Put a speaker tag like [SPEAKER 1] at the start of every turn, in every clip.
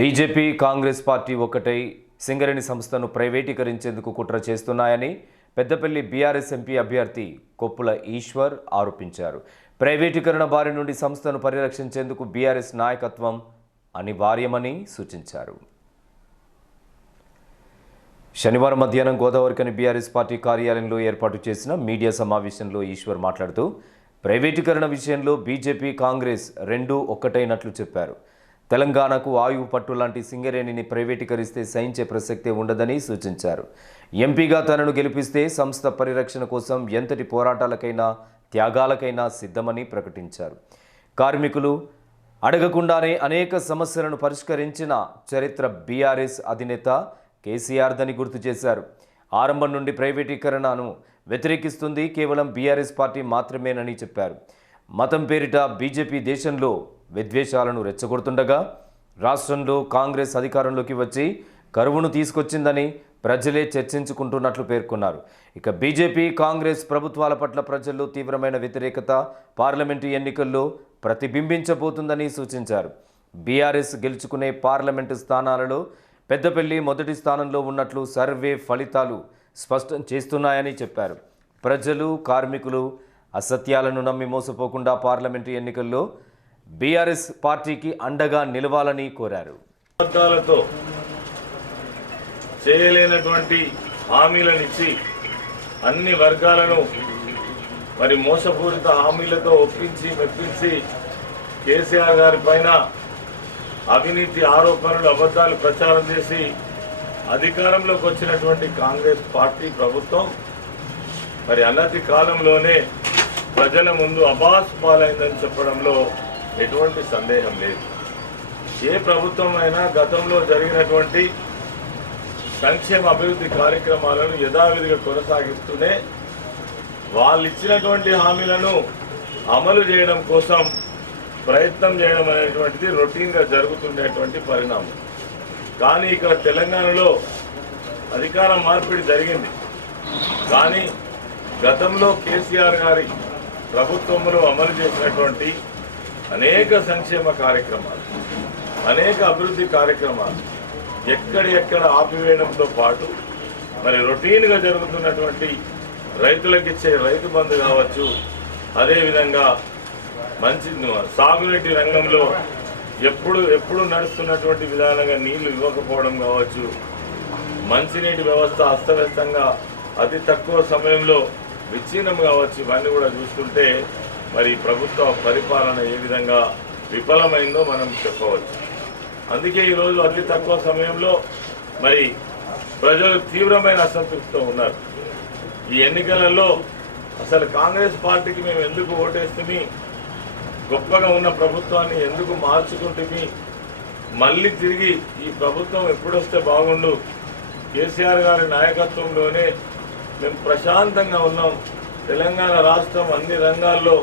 [SPEAKER 1] BJP Congress party ఒకటై సింగరేణి సంస్థను ప్రైవేటీకరించేందుకు కుట్ర చేస్తున్నాయని పెద్దపల్లి బీఆర్ఎస్ ఎంపీ అభ్యర్థి కొప్పుల ఈశ్వర్ ఆరోపించారు. ప్రైవేటీకరణ బారి నుండి సంస్థను పరిరక్షించేందుకు బీఆర్ఎస్ నాయకత్వం అనివార్యమని సూచించారు. శనివారం మధ్యాహ్నం గోదావరికని బీఆర్ఎస్ పార్టీ కార్యాలయంలో ఏర్పాటు చేసిన మీడియా సమావేశంలో ఈశ్వర్ మాట్లాడుతూ ప్రైవేటీకరణ విషయంలో బీజేపీ కాంగ్రెస్ రెండూ ఒక్కటైనట్లు చెప్పారు. తెలంగాణకు ఆయువు పట్టు లాంటి సింగరేణిని ప్రైవేటీకరిస్తే సహించే ప్రసక్తే ఉండదని సూచించారు. ఎంపీగా తనను గెలిపిస్తే సంస్థ పరిరక్షణ కోసం ఎంతటి పోరాటాలకైనా త్యాగాలకైనా సిద్ధమని ప్రకటించారు. కార్మికులు అడగకుండానే అనేక సమస్యలను పరిష్కరించిన చరిత్ర బీఆర్ఎస్ అధినేత కేసీఆర్దని గుర్తు చేశారు. ఆరంభం నుండి ప్రైవేటీకరణను వ్యతిరేకిస్తుంది కేవలం బీఆర్ఎస్ పార్టీ మాత్రమేనని చెప్పారు. మతం పేరిట బీజేపీ దేశంలో విద్వేషాలను రెచ్చగొడుతుండగా రాష్ట్రంలో కాంగ్రెస్ అధికారంలోకి వచ్చి కరువును తీసుకొచ్చిందని ప్రజలే చర్చించుకుంటున్నట్లు పేర్కొన్నారు. ఇక బీజేపీ కాంగ్రెస్ ప్రభుత్వాల పట్ల ప్రజల్లో తీవ్రమైన వ్యతిరేకత పార్లమెంటు ఎన్నికల్లో ప్రతిబింబించబోతుందని సూచించారు. బీఆర్ఎస్ గెలుచుకునే పార్లమెంటు స్థానాలలో పెద్దపల్లి మొదటి స్థానంలో ఉన్నట్లు సర్వే ఫలితాలు స్పష్టం చేస్తున్నాయని చెప్పారు. ప్రజలు కార్మికులు అసత్యాలను నమ్మి మోసపోకుండా పార్లమెంటు ఎన్నికల్లో బీఆర్ఎస్ పార్టీకి అండగా నిలవాలని కోరారు.
[SPEAKER 2] అబద్ధాలతో చేయలేనటువంటి హామీలను ఇచ్చి అన్ని వర్గాలను మరి మోసపూరిత హామీలతో ఒప్పించి మెప్పించి కేసీఆర్ గారి పైన అవినీతి ఆరోపణలు అబద్ధాలు ప్రచారం చేసి అధికారంలోకి వచ్చినటువంటి కాంగ్రెస్ పార్టీ ప్రభుత్వం మరి అనతి కాలంలోనే ప్రజల ముందు అబాస్ పాలైందని చెప్పడంలో ఎటువంటి సందేహం లేదు. ఏ ప్రభుత్వం అయినా గతంలో జరిగినటువంటి సంక్షేమ అభివృద్ధి కార్యక్రమాలను యథావిధిగా కొనసాగిస్తూనే వాళ్ళు ఇచ్చినటువంటి హామీలను అమలు చేయడం కోసం ప్రయత్నం చేయడం అనేటువంటిది రొటీన్గా జరుగుతుండేటువంటి పరిణామం. కానీ ఇక్కడ తెలంగాణలో అధికార మార్పిడి జరిగింది. కానీ గతంలో కేసీఆర్ గారి ప్రభుత్వంలో అమలు చేసినటువంటి అనేక సంక్షేమ కార్యక్రమాలు అనేక అభివృద్ధి కార్యక్రమాలు ఎక్కడెక్కడ ఆపివేయడంతో పాటు మరి రొటీన్గా జరుగుతున్నటువంటి రైతులకు ఇచ్చే రైతు బంధు కావచ్చు అదేవిధంగా మంచి సాగునీటి రంగంలో ఎప్పుడు ఎప్పుడు నడుస్తున్నటువంటి విధానంగా నీళ్ళు ఇవ్వకపోవడం కావచ్చు మంచినీటి వ్యవస్థ అస్తవ్యస్తంగా అతి తక్కువ సమయంలో విచ్ఛిన్నం కావచ్చు ఇవన్నీ కూడా చూస్తుంటే మరి ప్రభుత్వ పరిపాలన ఏ విధంగా విఫలమైందో మనం చెప్పవచ్చు. అందుకే ఈరోజు అతి తక్కువ సమయంలో మరి ప్రజలు తీవ్రమైన అసంతృప్తితో ఉన్నారు. ఈ ఎన్నికలలో అసలు కాంగ్రెస్ పార్టీకి మేము ఎందుకు ఓటేస్తుంది గొప్పగా ఉన్న ప్రభుత్వాన్ని ఎందుకు మార్చుకుంటుంది మళ్ళీ తిరిగి ఈ ప్రభుత్వం ఎప్పుడొస్తే బాగుండు? కేసీఆర్ గారి నాయకత్వంలోనే మేము ప్రశాంతంగా ఉన్నాం. తెలంగాణ రాష్ట్రం అన్ని రంగాల్లో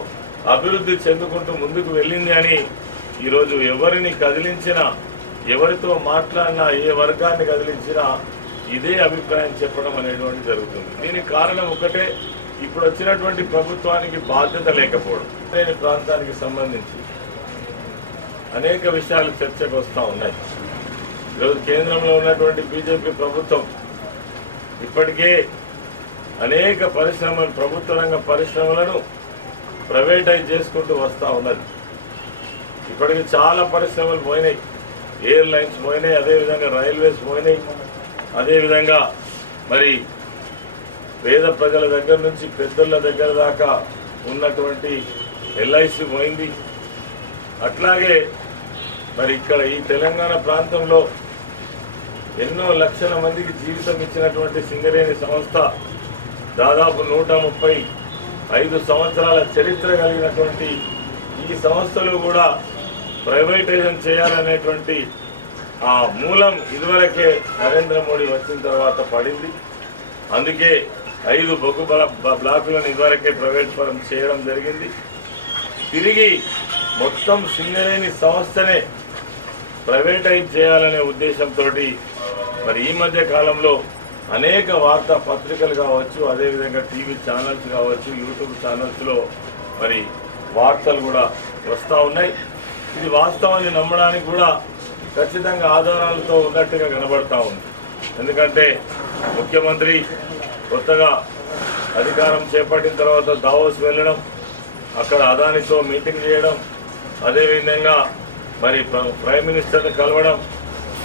[SPEAKER 2] అభివృద్ధి చెందుకుంటూ ముందుకు వెళ్ళింది అని ఈరోజు ఎవరిని కదిలించినా ఎవరితో మాట్లాడినా ఏ వర్గాన్ని కదిలించినా ఇదే అభిప్రాయం చెప్పడం అనేటువంటి జరుగుతుంది. దీనికి కారణం ఒకటే ఇప్పుడు వచ్చినటువంటి ప్రభుత్వానికి బాధ్యత లేకపోవడం. లేని ప్రాంతానికి సంబంధించి అనేక విషయాలు చర్చకు వస్తూ ఉన్నాయి. ఈరోజు కేంద్రంలో ఉన్నటువంటి బీజేపీ ప్రభుత్వం ఇప్పటికే అనేక పరిశ్రమలు ప్రభుత్వ రంగ పరిశ్రమలను ప్రైవేటైజ్ చేసుకుంటూ వస్తూ ఉన్నది. ఇప్పటికి చాలా పరిశ్రమలు పోయినాయి. ఎయిర్లైన్స్ పోయినాయి అదేవిధంగా రైల్వేస్ పోయినాయి. అదేవిధంగా మరి పేద ప్రజల దగ్గర నుంచి పెద్దల దగ్గర దాకా ఉన్నటువంటి ఎల్ఐసి పోయింది. అట్లాగే మరి ఇక్కడ ఈ తెలంగాణ ప్రాంతంలో ఎన్నో లక్షల మందికి జీవితం ఇచ్చినటువంటి సింగరేణి సంస్థ దాదాపు నూట ముప్పై ఐదు సంవత్సరాల చరిత్ర కలిగినటువంటి ఈ సంస్థలు కూడా ప్రైవేటైజేషన్ చేయాలనేటువంటి ఆ మూలం ఇదివరకే నరేంద్ర మోడీ వచ్చిన తర్వాత పడింది. అందుకే ఐదు బొగ్గు బ్లాకులను ఇదివరకే ప్రైవేట్ పరం చేయడం జరిగింది. తిరిగి మొత్తం సింగరేణి సంస్థనే ప్రైవేటైజ్ చేయాలనే ఉద్దేశంతో మరి ఈ మధ్య కాలంలో అనేక వార్తా పత్రికలు కావచ్చు అదేవిధంగా టీవీ ఛానల్స్ కావచ్చు యూట్యూబ్ ఛానల్స్లో మరి వార్తలు కూడా వస్తూ ఉన్నాయి. ఇది వాస్తవాన్ని నమ్మడానికి కూడా ఖచ్చితంగా ఆధారాలతో ఉన్నట్టుగా కనబడతా ఉంది. ఎందుకంటే ముఖ్యమంత్రి కొత్తగా అధికారం చేపట్టిన తర్వాత దావోస్ వెళ్ళడం అక్కడ అదానితో మీటింగ్ చేయడం అదేవిధంగా మరి ప్ర- ప్రైమ్ మినిస్టర్ని కలవడం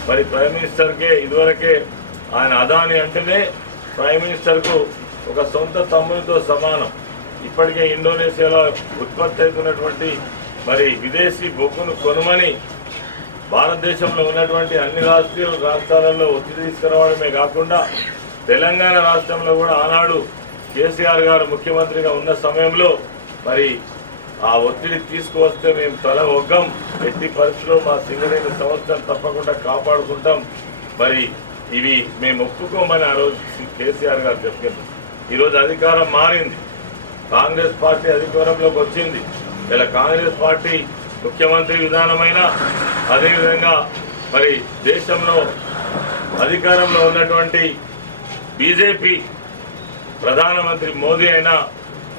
[SPEAKER 2] మరి ప్రైమ్ మినిస్టర్కే ఇదివరకే ఆయన అదాని అంటేనే ప్రైమ్ మినిస్టర్కు ఒక సొంత తమ్మునితో సమానం. ఇప్పటికే ఇండోనేషియాలో ఉత్పత్తి అవుతున్నటువంటి మరి విదేశీ బొగ్గును కొనుమని భారతదేశంలో ఉన్నటువంటి అన్ని రాష్ట్రీయ రాష్ట్రాలలో ఒత్తిడి తీసుకురావడమే కాకుండా తెలంగాణ రాష్ట్రంలో కూడా ఆనాడు కేసీఆర్ గారు ముఖ్యమంత్రిగా ఉన్న సమయంలో మరి ఆ ఒత్తిడి తీసుకువస్తే మేము తల ఒగ్గం ఎట్టి పరిస్థితిలో మా సింగరేణి సంస్థను తప్పకుండా కాపాడుకుంటాం. మరి ఇవి మేము ఒప్పుకోమని ఆ రోజు కేసీఆర్ గారు చెప్పింది ఈరోజు అధికారం మారింది. కాంగ్రెస్ పార్టీ అధికారంలోకి వచ్చింది. ఇలా కాంగ్రెస్ పార్టీ ముఖ్యమంత్రి విధానమైన అదేవిధంగా మరి దేశంలో అధికారంలో ఉన్నటువంటి బీజేపీ ప్రధానమంత్రి మోదీ అయినా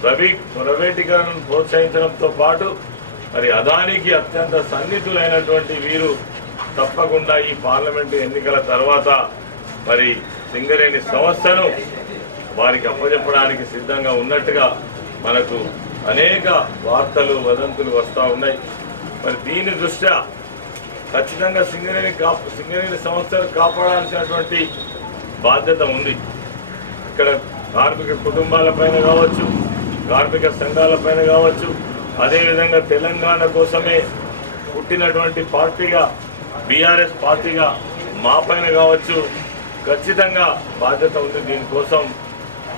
[SPEAKER 2] ప్రవి ప్రైవేటీకరణను ప్రోత్సహించడంతో పాటు మరి అదానికి అత్యంత సన్నిహితులైనటువంటి వీరు తప్పకుండా ఈ పార్లమెంటు ఎన్నికల తర్వాత మరి సింగరేణి సంస్థను వారికి అప్పచెప్పడానికి సిద్ధంగా ఉన్నట్టుగా మనకు అనేక వార్తలు వదంతులు వస్తూ ఉన్నాయి. మరి దీని దృష్ట్యా ఖచ్చితంగా సింగరేణి కాపు సింగరేణి సంస్థను కాపాడాల్సినటువంటి బాధ్యత ఉంది. ఇక్కడ కార్మిక కుటుంబాలపైన కావచ్చు కార్మిక సంఘాలపైన కావచ్చు అదేవిధంగా తెలంగాణ కోసమే పుట్టినటువంటి పార్టీగా బీఆర్ఎస్ పార్టీగా మా పైన కావచ్చు ఖచ్చితంగా బాధ్యత ఉంది. దీనికోసం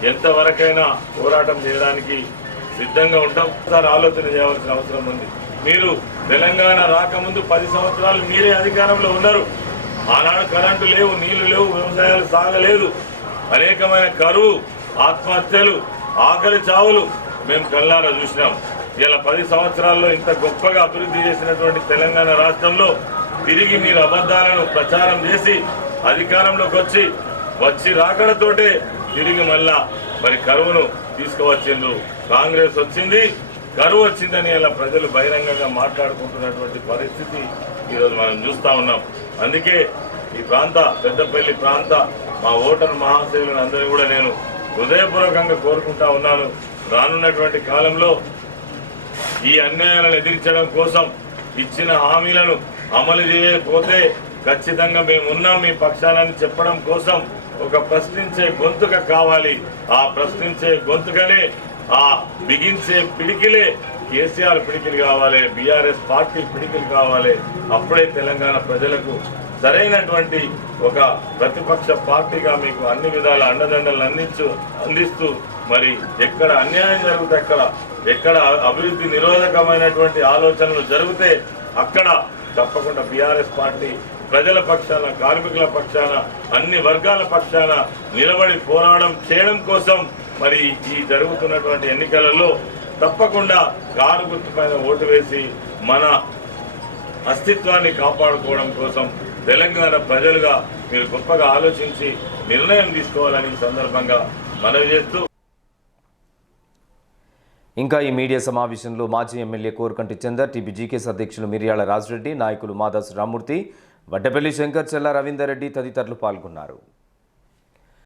[SPEAKER 2] ఎంతవరకైనా పోరాటం చేయడానికి సిద్ధంగా ఉంటాం. సార్ ఆలోచన చేయవలసిన అవసరం ఉంది. మీరు తెలంగాణ రాకముందు పది సంవత్సరాలు మీరే అధికారంలో ఉన్నారు. ఆనాడు కరెంటు లేవు నీళ్ళు లేవు వ్యవసాయాలు సాగలేదు. అనేకమైన కరువు ఆత్మహత్యలు ఆకలి చావులు మేము కళ్ళారా చూసినాం. ఇలా పది సంవత్సరాల్లో ఇంత గొప్పగా అభివృద్ధి చేసినటువంటి తెలంగాణ రాష్ట్రంలో తిరిగి మీరు అబద్ధాలను ప్రచారం చేసి అధికారంలోకి వచ్చి వచ్చి రాకడతోటే తిరిగి మళ్ళా మరి కరువును తీసుకువచ్చిండ్రు. కాంగ్రెస్ వచ్చింది కరువు వచ్చిందని ఇలా ప్రజలు బహిరంగంగా మాట్లాడుకుంటున్నటువంటి పరిస్థితి ఈరోజు మనం చూస్తూ ఉన్నాం. అందుకే ఈ ప్రాంత పెద్దపల్లి ప్రాంత మా ఓటర్ మహాశైలను అందరూ కూడా నేను హృదయపూర్వకంగా కోరుకుంటా ఉన్నాను. రానున్నటువంటి కాలంలో ఈ అన్యాయాలను ఎదిరించడం కోసం ఇచ్చిన హామీలను అమలు చేయకపోతే ఖచ్చితంగా మేము ఉన్నాం మీ పక్షాలని చెప్పడం కోసం ఒక ప్రశ్నించే గొంతుక కావాలి. ఆ ప్రశ్నించే గొంతుకనే ఆ బిగించే పిడికిలే కేసీఆర్ పిడికిలు కావాలి బీఆర్ఎస్ పార్టీ పిడికిలు కావాలి. అప్పుడే తెలంగాణ ప్రజలకు సరైనటువంటి ఒక ప్రతిపక్ష పార్టీగా మీకు అన్ని విధాల అండదండలు అందించు అందిస్తూ మరి ఎక్కడ అన్యాయం జరిగితే అక్కడ ఎక్కడ అభివృద్ధి నిరోధకమైనటువంటి ఆలోచనలు జరిగితే అక్కడ తప్పకుండా బీఆర్ఎస్ పార్టీ ప్రజల పక్షాన కార్మికుల పక్షాన అన్ని వర్గాల పక్షాన నిలబడి పోరాటం చేయడం కోసం మరి ఈ జరుగుతున్నటువంటి ఎన్నికలలో తప్పకుండా కారు గుర్తు పైన ఓటు వేసి మన అస్తిత్వాన్ని కాపాడుకోవడం కోసం తెలంగాణ ప్రజలుగా మీరు గొప్పగా ఆలోచించి నిర్ణయం తీసుకోవాలని సందర్భంగా మనవి చేస్తూ
[SPEAKER 1] ఇంకా ఈ మీడియా సమావేశంలో మాజీ ఎమ్మెల్యే కోరకంటి చందర్ టీపీజీకేఎస్ అధ్యక్షులు మిర్యాల రాజరెడ్డి నాయకులు మాదాసు రామ్మూర్తి వడ్డపల్లి శంకర్ చెల్ల రవీందర్ రెడ్డి తదితరులు పాల్గొన్నారు.